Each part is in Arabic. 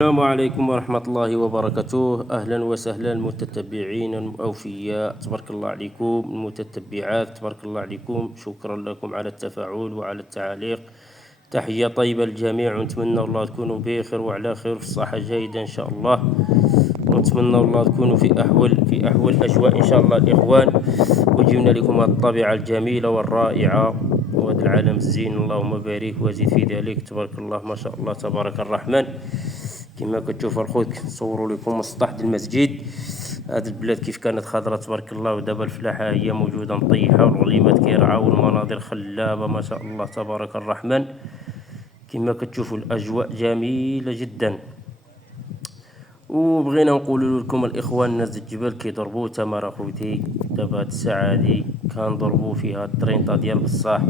السلام عليكم ورحمة الله وبركاته. أهلا وسهلا المتتبعين الأوفياء، تبارك الله عليكم. المتتبعات تبارك الله عليكم، شكرا لكم على التفاعل وعلى التعاليق. تحية طيبة للجميع، ونتمنى الله تكونوا بخير وعلى خير في الصحة جيدة إن شاء الله، ونتمنى الله تكونوا في أحول أجواء إن شاء الله الإخوان. وجبنا لكم هذه الطبيعة الجميلة والرائعة وهذا العالم الزين، اللهم بارك وزد في ذلك. تبارك الله ما شاء الله تبارك الرحمن. كما كتشوفوا الخوت نصوروا لكم مسطح المسجد. هذه البلاد كيف كانت خضراء تبارك الله، ودابا الفلاحة هي موجودة مطيحة والغليمات كيرعاو والمناظر خلابة ما شاء الله تبارك الرحمن. كما كتشوفوا الأجواء جميلة جدا. وبغينا نقول لكم الإخوان، ناس الجبل كيضربوا تمر أخوتي دابا هاد الساعة هادي كنضربوا فيها الطرينطة ديال بصاح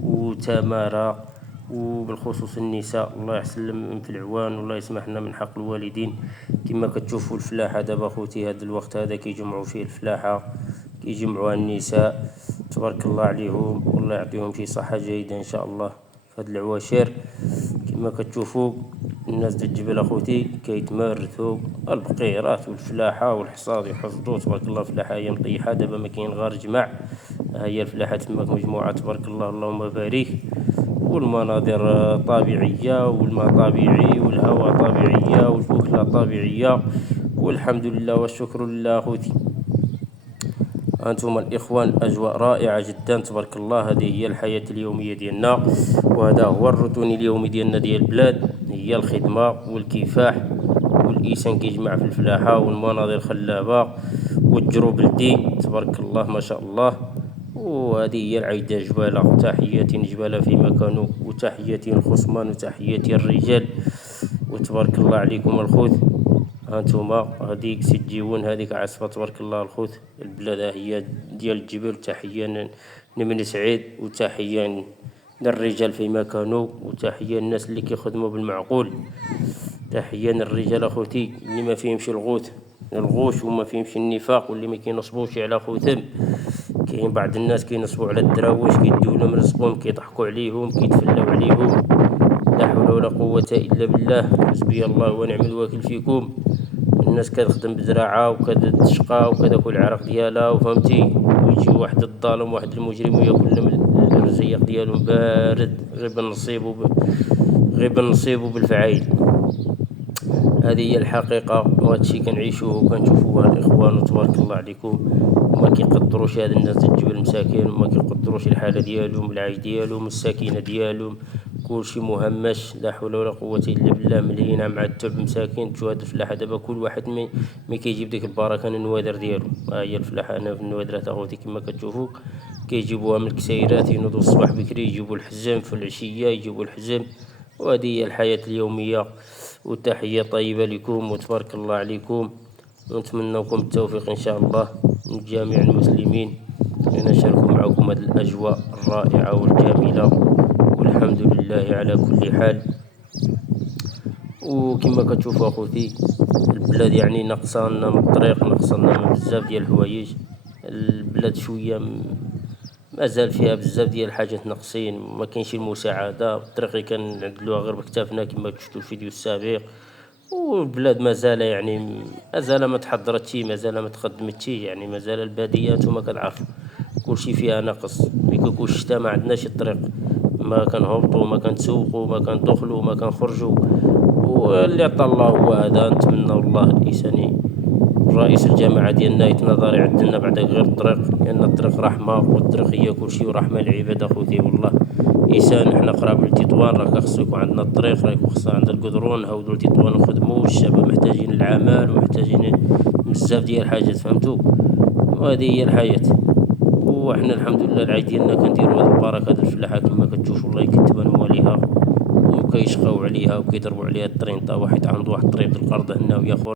وتمارة، وبالخصوص النساء الله يحسن لهم في العوان والله يسمح لنا من حق الوالدين. كما كتشوفوا الفلاحة دابا خوتي هذا الوقت هذا كيجمعوا فيه الفلاحة، كيجمعوها النساء تبارك الله عليهم والله يعطيهم شي صحة جيدة إن شاء الله في هاد العواشر. كما كتشوفوا الناس ديال الجبل اخوتي كيتمارسوا البقيرات والفلاحة والحصاد يحصدوا تبارك الله. الفلاحة هي مطيحة دابا ما كاين غير جمع، هي الفلاحة تماك مجموعة تبارك الله اللهم بارك. والمناظر طبيعية والماء طبيعي والهواء طبيعية والأكلة طبيعية، والحمد لله والشكر لله أخوتي. أنتم الإخوان أجواء رائعة جدا تبارك الله. هذه هي الحياة اليومية ديالنا، وهذا هو الروتين اليومي ديالنا ديال البلاد، هي الخدمة والكفاح، والإنسان كيجمع في الفلاحة والمناظر خلابة والجرو بلدي تبارك الله ما شاء الله. وهذه هي العيدة جبالة، تحياتي جبالة في مكانه، وتحياتي الخصمان وتحياتي الرجال، وتبارك الله عليكم الخوت. هانتوما هذيك سجيون هذيك عاصفة تبارك الله الخوت. البلاد هي ديال الجبل. تحية نمن سعيد، وتحية للرجال في مكانه، وتحية الناس اللي كيخدموا بالمعقول. تحية للرجال اخوتي اللي ما فيهمش الغوش وما فيهمش النفاق، واللي ما كينصبوش على خوتهم. كاين بعض الناس كينصبوا على الدراوش، كيديو لهم رزقهم، كيضحكوا عليهم، كيتفلاو عليهم. لا حول ولا قوة إلا بالله، حسبي الله ونعم الوكيل فيكم. الناس كتخدم بزراعة وكتشقى وكتاكل العرق ديالها وفهمتي، ويجي واحد الظالم واحد المجرم وياكل لهم الرزيق ديالهم بارد غير بالنصيب وبالفعايل. هذه هي الحقيقة، وهذا الشيء كنعيشوه وكنشوفوه الإخوان تبارك الله عليكم. وما كيقدروش هاد الناس الجبل مساكين، وما كيقدروش الحالة ديالهم، العيش ديالهم، السكينة ديالهم، كلشي مهمش. لا حول ولا قوة إلا بالله. ملينا معتب مساكين. تشوف هاد الفلاحة دابا كل واحد مي كيجيب ديك البركة من النوادر ديالو. ها هي الفلاحة هنا في النوادرات اخوتي كما كتشوفوا، كيجيبوها من الكسيرات، ينوضوا الصباح بكري يجيبوا الحزم، في العشية يجيبوا الحزم. وهذه هي الحياة اليومية. وتحية طيبة لكم وتبارك الله عليكم، ونتمنى لكم التوفيق إن شاء الله من جميع المسلمين، لنشارك معكم هذه الأجواء الرائعة والجميلة، والحمد لله على كل حال. وكما كتشوفوا أخوتي البلاد يعني ناقصانا من الطريق، ناقصانا من بزاف ديال الحوايج. البلاد شوية مازال فيها بزاف ديال الحاجات ناقصين، ما كاينش المساعدة. الطريق كنعدلوها غير بكتافنا كما شفتوا الفيديو السابق. والبلاد مازال يعني مازال ما تحضرتش، مازال ما تقدمتش، يعني مازال البادية نتوما كتعرفوا كلشي فيها ناقص. ملي كيكون الشتا ما عندناش الطريق، ما كنهبطوا ما كنتسوقوا ما كندخلوا ما كنخرجوا. واللي عطا الله هو هذا. نتمنى الله الإنسان رئيس الجماعة ديالنا يتنظر يعدلنا بعدا غير الطريق، لأن الطريق رحمة، والطريق هي كلشي، ورحمة للعباد أخوتي. والله إنسان حنا قراب لتطوان، راه خاصو يكون عندنا الطريق، راه خاصنا عندنا القدرون نهودو لتطوان نخدمو. الشباب محتاجين العمل ومحتاجين بزاف ديال الحاجات فهمتو، وهذه هي الحياة. وحنا الحمد لله العيد ديالنا كنديرو هاد البركة هاد الفلاحة كما كتشوفوا الله يكتب مواليها، وكيشقاو عليها وكيضربوا عليها الطرينطة. واحد عنده واحد طريق القرض هنا وياخد